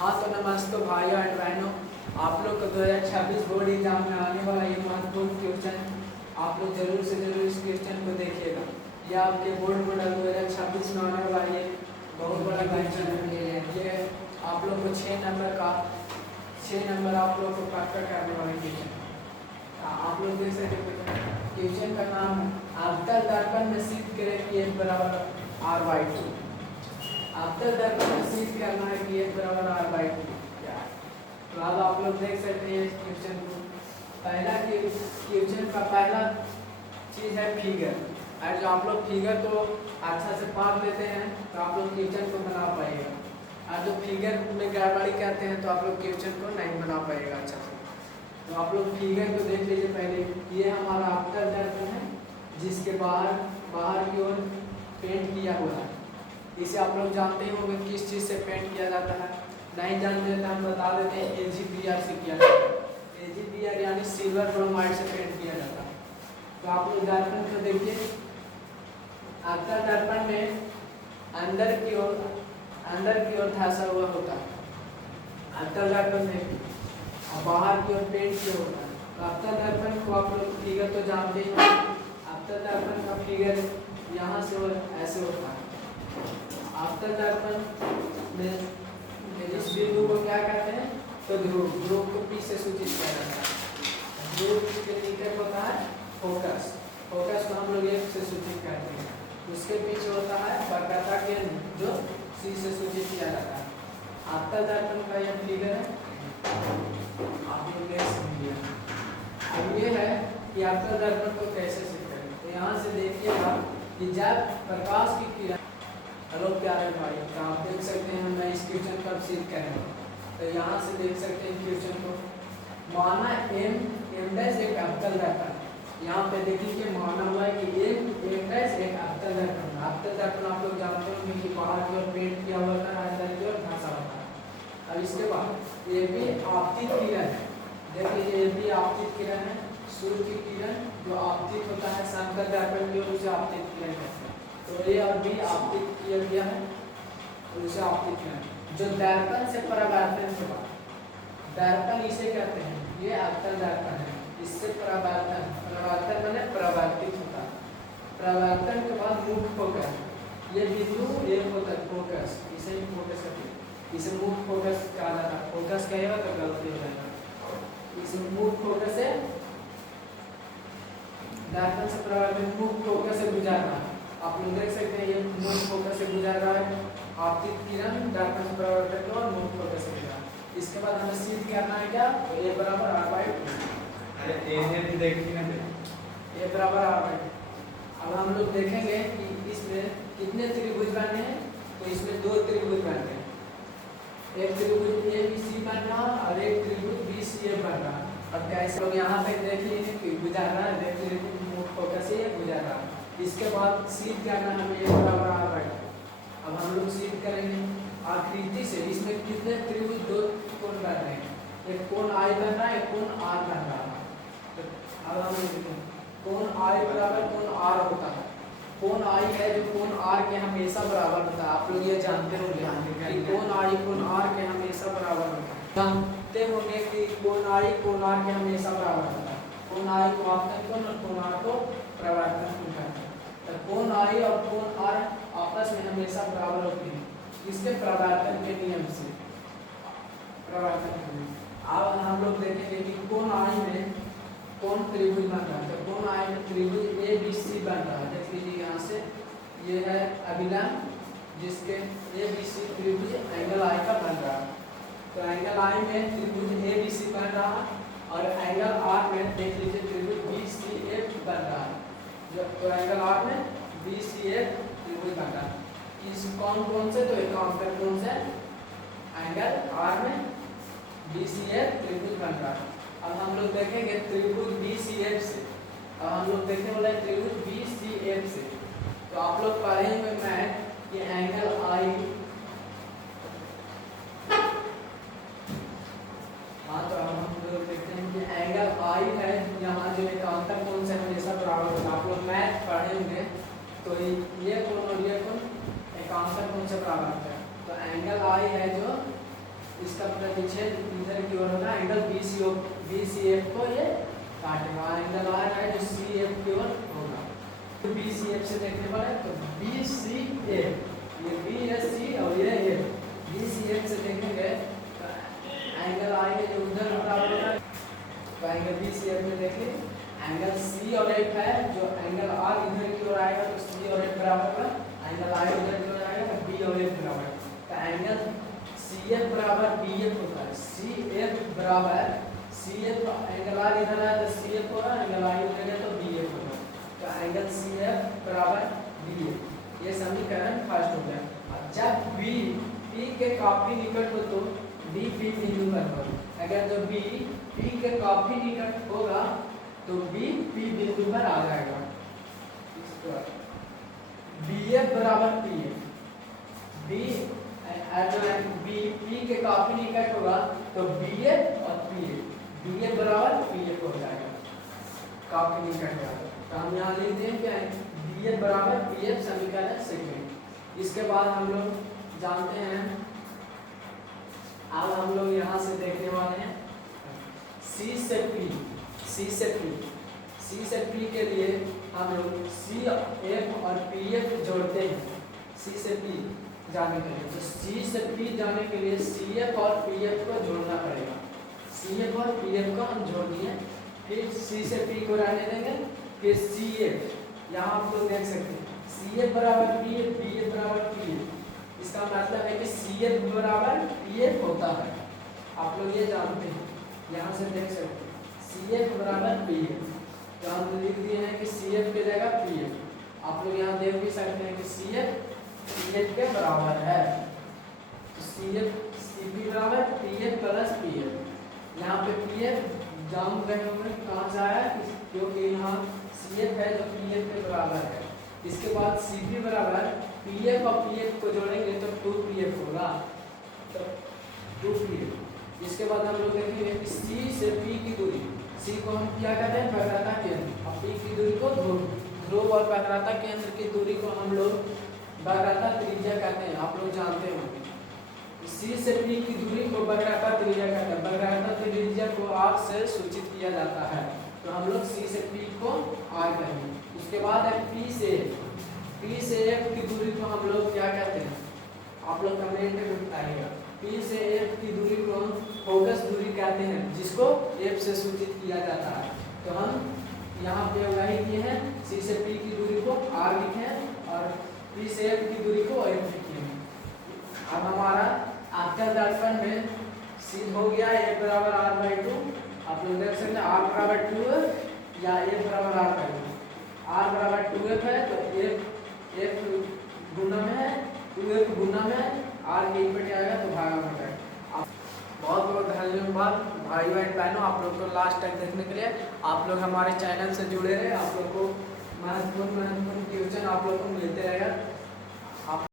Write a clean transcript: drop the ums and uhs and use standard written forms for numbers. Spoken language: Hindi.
हाँ तो नमस्ते भाइयों एंड बहनों, आप लोग को 2026 बोर्ड एग्जाम में आने वाला ये महत्वपूर्ण क्वेश्चन आप लोग जरूर से जरूर इस क्वेश्चन को देखिएगा। ये आपके बोर्ड मॉडल 2026 में आने वाला ये बहुत बड़ा क्वेश्चन है। ये आप लोग को 6 नंबर आप लोग को पक्का करने वाले क्वेश्चन। आप लोग देख सकते हैं क्वेश्चन का नाम है अवतल दर्पण में सिद्ध करें कि एक बराबर r/2। अवतल दर्पण में सिद्ध करना है कि एक बराबर r/2। तो अब आप लोग देख सकते हैं इस क्वेश्चन को। पहला क्वेश्चन का पहला चीज है फिगर। और जो आप लोग फिगर को अच्छा से पढ़ लेते हैं तो आप लोग क्वेश्चन को बना पाएगा। और जो फिगर में गड़बड़ी करते हैं तो आप लोग क्वेश्चन को नहीं बना पाएगा अच्छा से। तो आप लोग फिगर को देख लीजिए। पहले ये हमारा अवतल दर्पण है जिसके बाहर की ओर पेंट किया हुआ है। इसे आप लोग जानते ही होंगे किस चीज़ से पेंट किया जाता है। नहीं जानते तो हम बता देते हैं AgBr से किया जाता है। AgBr यानी सिल्वर ब्रोमाइड से पेंट किया जाता है। तो आप लोग दर्पण को देखिए। अवतल दर्पण में अंदर की ओर धंसा हुआ होता है अवतल दर्पण में, और बाहर की ओर पेंट किया होता है। तो अवतल दर्पण को आप लोग फिगर तो जानते ही हैं। अवतल दर्पण का फिगर यहाँ से ऐसे होता है। अवतल दर्पण में इस बिंदु को क्या कहते हैं तो ध्रुव को P से सूचित किया जाता है। ध्रुव के नीचे होता है फोकस को हम लोग F से सूचित करते हैं। उसके पीछे होता है वक्रता केंद्र जो C से सूचित किया जाता है। अवतल दर्पण का यह फिगर है, आप लोग देख समझिए। अब ये है कि अवतल दर्पण को कैसे सिद्ध करें। तो यहाँ से देखिएगा कि जब प्रकाश की किरण, हेलो प्यारे भाई, तो आप देख सकते हैं मैं इस क्वेश्चन कब सिद्ध करेंगे। तो यहाँ से देख सकते हैं क्वेश्चन को। माना m' एक अवतल दर्पण। यहाँ पे देखिए कि माना हुआ है कि m' एक अवतल दर्पण। अवतल दर्पण आप लोग जानते होंगे कि बाहर की ओर पेंट किया हुआ है, अंदर की ओर धंसा होता है। अब इसके बाद ये भी आपतित किरण है। देखिए ये भी आपतित किरण है। सूर्य की किरण जो आपतित होता है समतल दर्पण की ओर उसे आपतित किरण कहते हैं। तो ये और भी आपतित किया गया है, उसे आपतित किरण जो दर्पण से परावर्तन के बाद, दर्पण इसे कहते हैं, ये अवतल दर्पण है। इससे परावर्तन मैंने परावर्तित होता है। परावर्तन के बाद मुख्य फोकस, ये बिंदु एक होता है फोकस, इसे ही फोकस कहते हैं। इसे मुख्य फोकस कहा जाता है। फोकस कहेगा तो गलती हो जाएगा। इसे मुख्य फोकस है, दर्पण से परावर्तन मुख्य फोकस से गुजरना है। आप लोग देख सकते हैं ये मुख्य फोकस से गुजर रहा है। आपतित किरण दर्पण से परावर्तन को और मुख्य फोकस से गुजरा। इसके बाद हमें सिद्ध करना है क्या, तो a बराबर r/2। अरे a भी देखी ना a बराबर r/2। अब हम लोग देखेंगे कि इसमें कितने त्रिभुज बने हैं। तो इसमें 2 त्रिभुज बन रहे हैं। एक त्रिभुज ABC बन रहा है और एक त्रिभुज BCA बन रहा है। और कैसे लोग यहाँ तक देख लीजिए कि गुजर रहा है, देख लीजिए मुख्य फोकस से गुजर रहा है। इसके बाद सिद्ध करना हमें a बराबर r/2। अब हम लोग सिद्ध करेंगे आकृति से। इसमें कितने त्रिभुज 2 कोण बन रहे हैं। एक कोण I बन रहा है, एक कोण R बन रहा है। तो अब हम देखते हैं कोण I बराबर कोण R होता है। कोण I है जो कोण R के हमेशा बराबर होता है। आप लोग ये जानते होंगे कि कोण I कोण R के हमेशा बराबर होता है। जानते होंगे कि कोण I कोण R के हमेशा बराबर होता है। कोण I को आपतन कोण और कोण R को परावर्तन कोण कहते हैं। तो कोण I और कोण R आपस में हमेशा बराबर होते हैं। इसके परावर्तन के नियम से, अब हम लोग देखेंगे कि कोण I में कौन त्रिभुज बन रहा है। तो कोण I में त्रिभुज ABC बन रहा है। देख लीजिए यहाँ से ये है अभिलंब जिसके ABC त्रिभुज एंगल I का बन रहा है। तो एंगल I में त्रिभुज ABC बन रहा है और एंगल R में देख लीजिए त्रिभुज BCF बन रहा है। तो एंगल R में BCF त्रिभुज बन रहा है। इस कौन से, तो एकांतर कोण से एंगल R में BCF त्रिभुज बन रहा है। अब हम लोग देखेंगे त्रिभुज BCF से। अब हम लोग देखने वाले त्रिभुज BCF से। तो आप लोग पढ़ेंगे मैथ कि एंगल I, हाँ तो अब हम लोग देखते हैं कि एंगल I है यहाँ जो एकांतर कोण से हमेशा बराबर होता है। आप लोग मैथ पढ़ेंगे तो ये कोण और ये कोण एकांतर कोण से बराबर होता है। तो एंगल I है जो प्रतिच्छेद इधर की ओर होगा, एंगल BCF को ये काटेगा, एंगल आर है जो CF की ओर होगा। तो BCF से देखने पर है तो BCF, ये B है C और ये F, BCF से देखेंगे तो एंगल आएंगे जो उधर बराबर होगा, तो एंगल BCF में देखिए एंगल C और F है, जो एंगल R इधर की ओर आएगा तो C और F बराबर होगा, एंगल I उधर की ओर आएगा तो B और F बराबर, तो एंगल CF बराबर BF होता है, CF बराबर CF, एंगल R इधर है तो CF होगा, एंगल I उधर है तो BF होगा, तो एंगल CF बराबर BF, ये समीकरण फर्स्ट हो गया। अब जब B P के काफी निकट हो तो D P बिंदु पर हो, अगर जो B P के काफी निकट होगा तो B P बिंदु पर आ जाएगा। BF बराबर PF, B P के काफी निकट होगा तो BF और PF, BF बराबर PF हो जाएगा, काफी निकट होगा, तो हम यहाँ लिखते हैं क्या है, BF बराबर PF, समीकरण सेकंड। इसके बाद हम लोग जानते हैं, अब हम लोग यहाँ से देखने वाले हैं C से P के लिए हम लोग CF और PF जोड़ते हैं, C से P जाने के लिए, तो C से P जाने के लिए CF और PF को जोड़ना पड़ेगा, CF और PF को हम जोड़ दिए, फिर C से P को रहने देंगे, फिर CF, यहाँ आप लोग देख सकते हैं CF बराबर PF, PF बराबर PF, इसका मतलब है कि CF बराबर PF होता है, आप लोग ये जानते हैं, यहाँ से देख सकते हैं CF बराबर PF, तो हम लिख दिए हैं कि CF की जगह PF, आप लोग यहाँ देख भी सकते हैं कि CF PF के बराबर है, तो CP बराबर PF प्लस PF, यहाँ पे PF जान गए होंगे कहाँ से आया, क्योंकि यहाँ CF है जो PF के बराबर है, इसके बाद CP बराबर PF और PF को जोड़ेंगे तो 2PF होगा, तो 2PF। इसके बाद हम लोग देखेंगे कि C से P की दूरी, C को हम क्या कहते हैं, वक्रता केंद्र, और P की दूरी को ध्रुव और वक्रता केंद्र की दूरी को हम लोग वक्रता त्रिज्या कहते हैं, आप लोग जानते होंगे। C से P की दूरी को वक्रता त्रिज्या कहते हैं, वक्रता त्रिज्या को R से सूचित किया जाता है, तो हम लोग C से P को R कहेंगे। उसके बाद है P से F की दूरी को हम लोग क्या कहते हैं, आप लोग कमेंट में बताइएगा। P से F की दूरी को फोकस दूरी कहते हैं, जिसको F से सूचित किया जाता है, तो हम यहाँ पे वही किए हैं, C से P की दूरी को R लिखे हैं और P से F की दूरी को F लिखे हैं। अब हमारा आपका दर्पण में सिद्ध हो गया A बराबर R/2, आप लोग देख सकते हैं R बराबर 2 या A बराबर R/2, R बराबर 2F है तो F गुना में है, 2F गुना में R के इनपुट आएगा तो भागा में जाएगा। बहुत बहुत धन्यवाद भाई बहनों, आप लोग को लास्ट तक देखने के लिए। आप लोग हमारे चैनल से जुड़े रहे, आप लोग को महत्वपूर्ण ट्यूशन आप लोग को मिलते रहेगा। आप